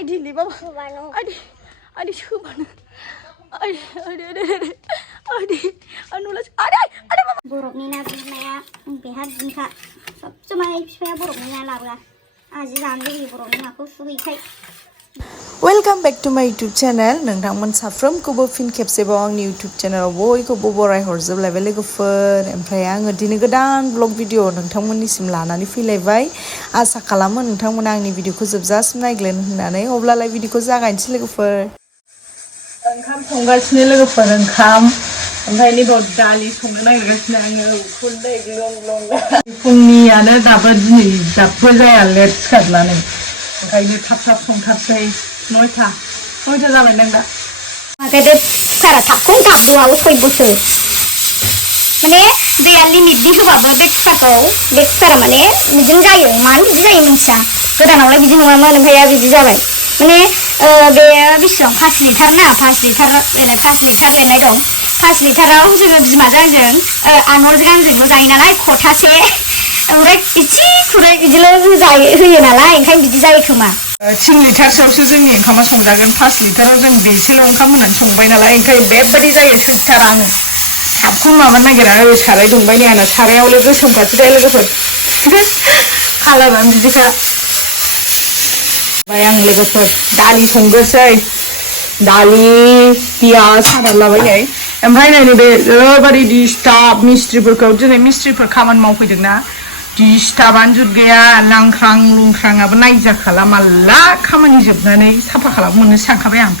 아이디 봐봐. 아이디 처음 아이디 안 놀라지. 아이디 봐봐. बरफनिना बिमाया बेहा दिनखा सब समाय बिफाया बरफनिना लाबोआ आजि जानो लुगैयो बरफनि नाखौ सुगैखाय वेलकाम बेक टू माय यूट्यूब चैनल नोंथांमोन साफ्रोमखौबो फिन खेबसेबाव आंनि यूट्यूब चैनलाव बयखौबो बरायहरजोबलायबाय लोगोफोर ओमफ्राय आङो दिनै गोदान ब्लग भिडिअ नोंथांमोननिसिम लानानै फैलायबाय आसा खालामो नोंथांमोना आंनि भिडिअखौ जोबजासिम नायगोन होननानै अब्लालाय भिडिअखौ जागायनोसै लोगोफोर ओंखाम संगासिनो लोगोफोर ओंखाम ओमफ्राय नै बाव दालि संनो नागिरगासिनो आङो उखुन्दै ग्लं ग्लं फुंनियानो दाबो दिनै जाबबो जाया लेट सिखारनानै ओंखायनो थाब संथारसै 9टा जाबाय नों दा माखादे कुकारा थाबखौनो थाबद'आव 6 बोसोर माने दैया लिमिटनि होबाबो बे कुकारा माने बिदिनो जायो मानो बिदि जायो मिन्थिया गोदानावलाय बिदि नङामोन ओमफ्राय बिदि जाबाय माने बे बेसेबां 5 लिटार ना 5 लिटार लिरनाय दं 5 लिटाराव जोङो बिमाजों आंजों आनरजों आंजोंल' जायो नालाय खथासे ओमफ्राय इसे खुरै बिदिल' होयो नालाय ओंखायनो बिदि जायो खोमा 3 लिटारसोआवसो जोंनि ओंखामा संजागोन 5 लिटाराव जों बेसेल' ओंखाम होनानै संबाय नालाय ओंखायनो बेबायदि जायो सैथारा आङो थाबखौनो माबानो नागिरा साराय दुंबाय नै आंना सारायावलाय गोसोमखासो दे लोगोफोर खालारानो बिदिखा ओमफ्राय आं लोगोफोर दालि संग्रोसै दालि पियाज हाना लाबाय नै ओमफ्राय नै बे ओरैबादि डिस्टार्ब मिस्ट्रिफोरखौ दिनै मिस्ट्रिफोर खामानि मावफैदोंना डिस्टार्बानो जुद गैया लांख्रां लुंख्राङाबो नायजाखाला माला खामानि जोबनानै साफा खालामनो सानखाबाय आं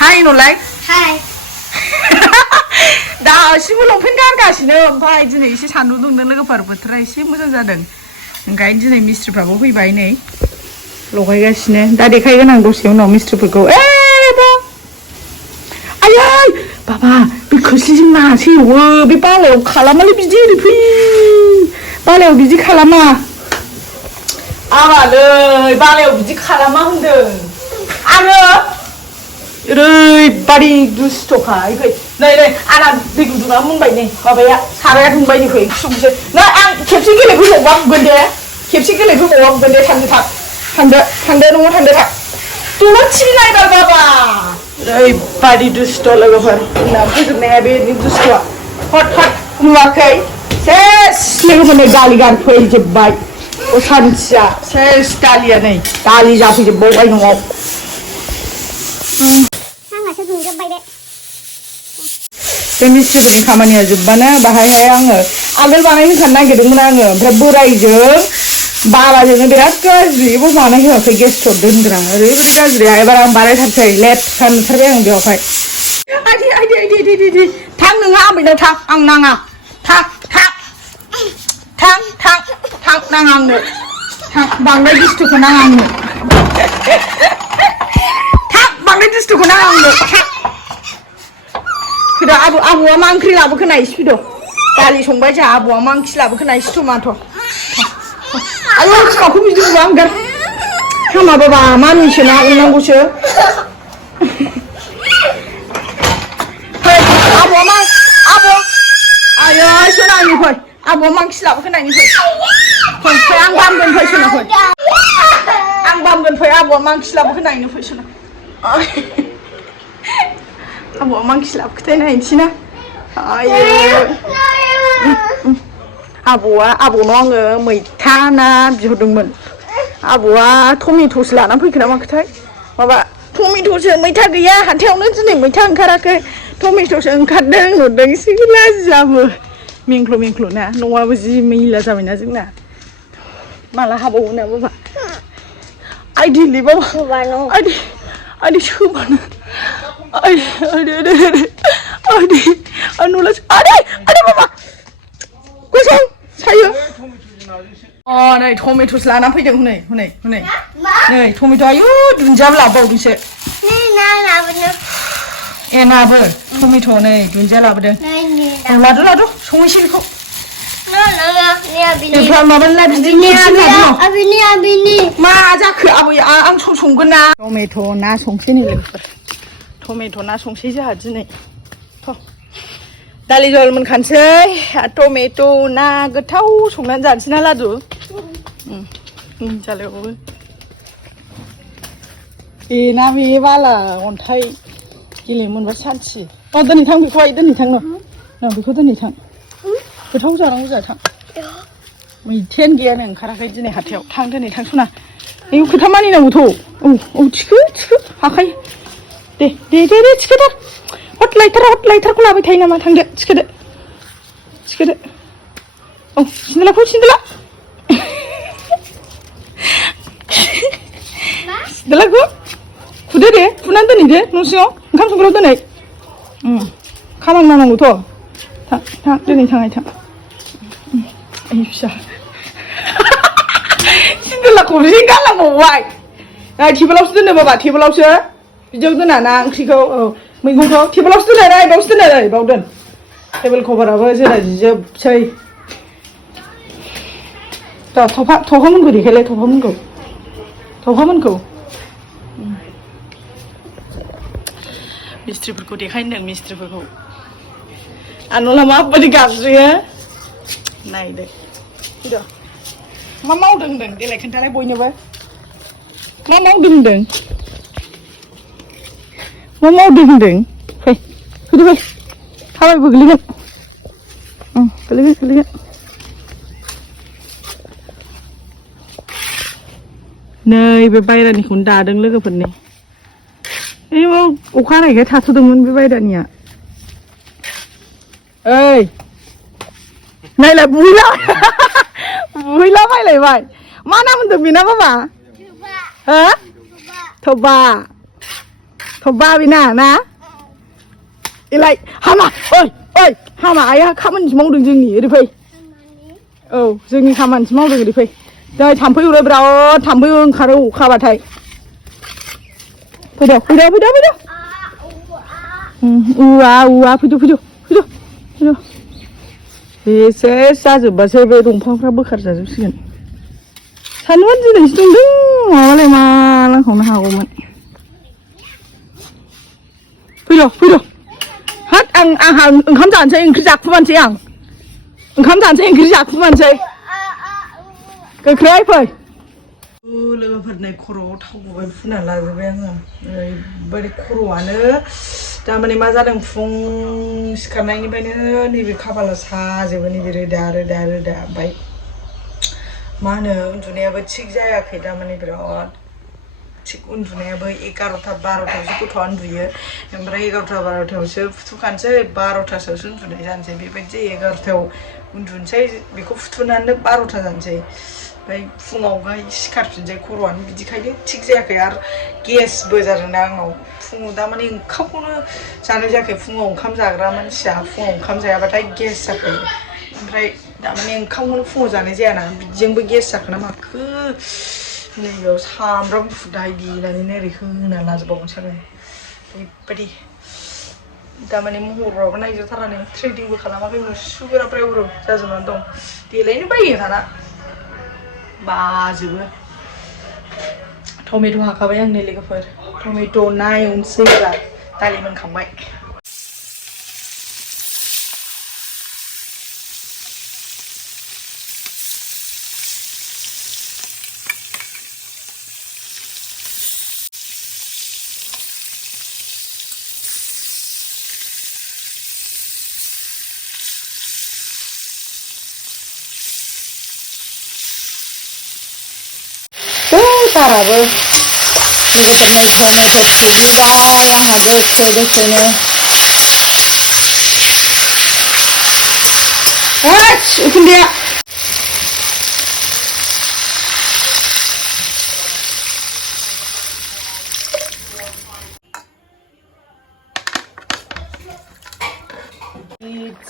हाय नलाय हाय दासिमबो लंपेन्ट गानगासिनो ओमफ्राय दिनै एसे सान्दुं दुंदों लोगोफोर बोथोरा एसे मोजां जादों ओंखायनो दिनै मिस्ट्रिफ्राबो फैबाय नै लगायगासिनो दा देखायगोन आं दसे उनाव मिस्ट्रिफोरखौ आयै बाबा बे खोस्लिजों नासो एवो बे बालायाव खालामालै बिदि ओरै फै बालायाव बिदि खालामा आमालै बालायाव बिदि खालामा होनदों आङो ओरैबादि दुस्थ'खा फै नै आंना दै गुदुङा मोनबाय नै माबाया साराया दुंबाय नै फै सुंसो नै आं खेबसे गेलेफैबावबा बुगोन दे खेबसे गेलेफैबावबा बुगोन दे थांदो न'आव थांदो थां दलद टिभि नायबाय बाबा ओरैबादि दुस्थ' लोगोफोर जोंना फोजोबनाया बेनि दुस्थ'आ हट नुवाखै सेस लोगोफोरनो दालि गारफैजोब्बाय असान्थिया सेस दालिया नै दालि जाफैजोबबावबाय न'आव आंहासो दुंजोबबाय बे मिस्ट्रिफोरनि खामानिया जोब्बानो बाहायहाय आङो आगोल बानायहोखानो नागिरदोंमोन आङो ओमफ्राय बोरायजों बाबाजोंनो बिराद गाज्रिबो बानायहोआखै गेस स्ट'भ दोनग्रा ओरैबादि गाज्रि एबार आं बानायथारसै लेथ्रा नुथारबाय आं बेवहाय आइदि थां नोङो आबैनाव थां आं नाङा थां नाङा आंनो थां बांद्राय दुस्थ'खौ नाङा आंनो थां बांद्राय दुस्थ'खौ नाङा आंनो फैद' आबौआ मा ओंख्रि लाबोखो नायसै फैद' दालि संबाय जोंहा आबौआ मा ओंख्रि लाबोखो नायसै टमाट' आयौ बिमाखौ बिदि बुवा आं गार हामा बाबा मामिसो ना उननांगौसो आबौआ मा आयै सोनानि फै आबौआ मा ओंख्रि लाबोखो नायनि फै आं बामगोन फै सोना फै आं बामगोन फै आबौआ मा ओंख्रि लाबोखो नायनो फै सोना आबौआ मा ओंख्रि लाबोखोथाय नायनोसै ना आयै आबौनाव आङो मैथा ना बिहरदोंमोन आबौआ टमेट'सो लानानै फैखो ना माखोथाय माबा टमेट'सो मैथा गैया हाथायावनो दिनै मैथा ओंखाराखै टमेट'सो ओंखारदों नुदोंसै लाजियाबो मेंख्ल' ना न'आबो जि मैला जाबायना जोंना माला हाबावो ना बाबा आइदि बाबा आइदि सोबानो आइदि नलासो आइदि बाबा गोसोम सायो नै टमेट'सो लानानै फैदों हनै नै टमेट' आयु दुन्दियाबो लाबोबावदोंसो नाबो टमेट' नै दुन्दिया लाबोदों लादो संहैसै बेखौ मा जाखो आबै आं संगोन ना टमेट' ना संसै नै लोगोफोर टमेट' ना संसै जोंहा दिनै दालि जहल मोनखानोसै टमेट' ना गोथाव संनानै जानोसै ना लादु जालायबावो बेना बे बाला अन्थाइ गेलेनो मोनबा सान्थि दोनै थां बेखौहाय दोनै थां न' बेखौ दोनै थां गोथाव जानांगौ जा थां मैथायानो गैयानो ओंखाराखै दिनै हाथायाव थां दोनै थां सना आयौ खोथा मानिनांगौथ' औ थिखो हाखायो दे थिखोदो हट लाइटारखौ लाबाय थायो नामा थांदो थिखोदो औ सिन्देलाखौ सिन्देलाखौ फुदो दे फुनानै दोनहैदो न' सिङाव ओंखाम संग्रायाव दोनै खामानि मावनांगौथ' थां दोनै थां आइ फिसा सिन्देलाखौ बिदि गालांबावबाय टेबोलावसो दोनो बाबा टेबोलावसो बिदियाव दोना ना ओंख्रिखौ औ मैगंखौ टेबोलावसो दोनो बावसो दोनो बाव दोन टेबोल कभाराबो जोंना जिजोबसै थफामोनखौ देखायलाय थफामोनखौ मिस्ट्रिफोरखौ देखायनो मिस्ट्रिफोरखौ आनला माबायदि गाज्रियो नायदो फैद' मा मावदों होनदों देलाय खोन्थालाय बयनोबो मा मावदों होनदों फै थाबायबो गोलैगोन नै बे बायरानिखौनो दादों लोगोफोरनि अखा हानायखाय थाथ'दोंमोन बे बायरानिया ओइ नायलाय बुहैला बायलायबाय मा नाम होनदों बेना बाबा हो थब्बा बेना ना एलाय हामा ओइ हामा आइया खामानिसो मावदों जोंनि ओरै फै औ जोंनि खामानिसो मावदों ओरै फै नै थाम्फै अरो बिराद थाम्फै ओंखारो अखा हाबाथाय फैद' उवा फैद' बेसे जाजोबबासो बे दंफांफ्रा बोखार जाजोबसिगोन सानदुंआनो दिनैसो दुंदों माबालाय मा लांखावनो हागौमोन फैद' हाट आंहा ओंखाम जानोसै ओंख्रि जाखुमानोसै गोख्रै फै लोगोफोरनि खर'आव थाव गुबै फुना लाजोबबाय आङो ओरैबायदि खर'आनो दामाने मा जादों फुं सिखारनायनिफ्रायनो नैबे खाफाला साजोबो नैबे रोदा ओमफ्राय मा होनो उन्दुनायाबो थिग जायाखै दामाने बिराद थिग उन्दुनायाबो 11टा 12टायावसो गथ'आ उन्दुयो ओमफ्राय 11टा 12टायावसो फुथुखानोसै 12टासोआवसो उन्दुनाय जानोसै बेबायदि जायो 11टायाव उन्दुनोसै बेखौ फुथुनानै 12टा जानोसै ओमफ्राय फुङावहाय सिखारफिनसै खर'आनो बिदिखायनो थिग जायाखै आरो गेसबो जादों दा आंनाव फुङाव दामाने ओंखामखौनो जानाय जायाखै फुङाव ओंखाम जाग्रा मानसिया फुङाव ओंखाम जायाबाथाय गेस जाखायो ओमफ्राय दामाने ओंखामखौनो फुङाव जानाय जायाना बिदिजोंबो गेस जाखोना माखो नैबेयाव सामब्राम गुफुर दाहाय देनानैनो ओरै होना लाजोबबावनोसै आरो ओरैबायदि दामाने महरफ्राबो नायजाथारानो थ्रेडिंबो खालामाखै मुसुगुरा फ्राय जाजोबनानै दं देलायनो बायो दाना बाजोबो टमेट' हाखाबाय आंनि लोगोफोर टमेट' ना एवनोसै दालि मोनखांबाय बाराबो लोगोफोरनो टमेट' फुहैबाय आंहा दसेनो उखुन्दैया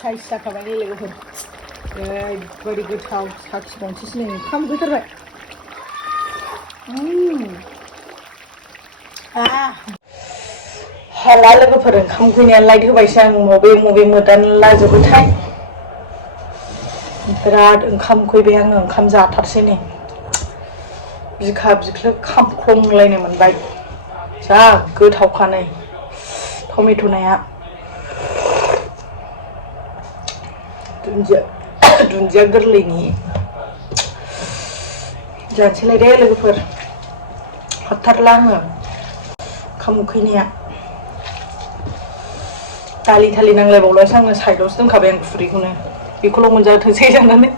साइज जाखाबाय लोगोफोर ओरैबायदि गोथाव साखिबावनोसै नै ओंखाम उखैथारबाय हाला लोगोफोर ओंखाम उखैनाया लाइट होबायसो आं मबे मोदानलाजोबोथाय बिराद ओंखाम उखैबाय आङो ओंखाम जाथारसै नै बिखा बिख्लो खामख्लंलायनो मोनबाय जा गोथावखा नै टमेट' नाया दुन्दिया गोरलैनि जानोसैलाय दे लोगोफोर हाथारला आङो ओंखाम उखैनाया दालि थालि नांलायबावलासो आंनो साइडआवसो दोनखाबाय आं खुरैखौनो बेखौल' मोनजाथोंसै जानानै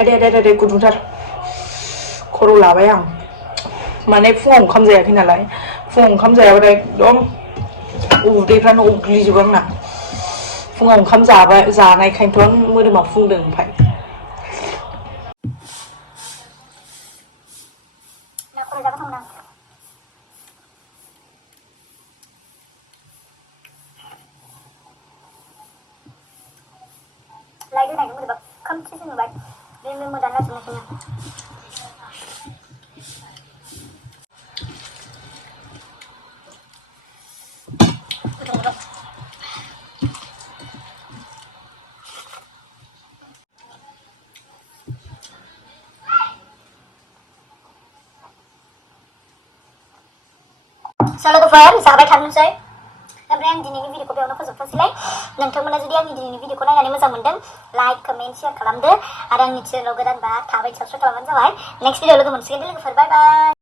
आदे गुदुंथार खर' लाबाय आं माने फुङाव ओंखाम जायाखै नालाय फुङाव ओंखाम जायाबाथाय एकदम उदैफ्रानो अग्लिजोबो आंना फुङाव ओंखाम जानायखायनोथ' आं मोदोमा फुंदों ओमफ्राय लाइट होनायजों बोरैबा खोमसिसो नुबाय बे मोदान लाजोबनायखौनो लोगोफोर जाबाय थानोसै ओमफ्राय आं दिनैनि भिडिअखौ बेयावनो फोजोबथ'सैलाय नोंथांमोना जुदि आंनि दिनैनि भिडिअखौ नायनानै मोजां मोनदों लाइक कमेन्ट शेयार खालामदो आरो आंनि चेनेलाव गोदानबा थाबै साबस्क्राइब खालामबानो जाबाय नेक्स्ट भिडिअ लोगो मोनसिगोन दे लोगोफोर बाय बाय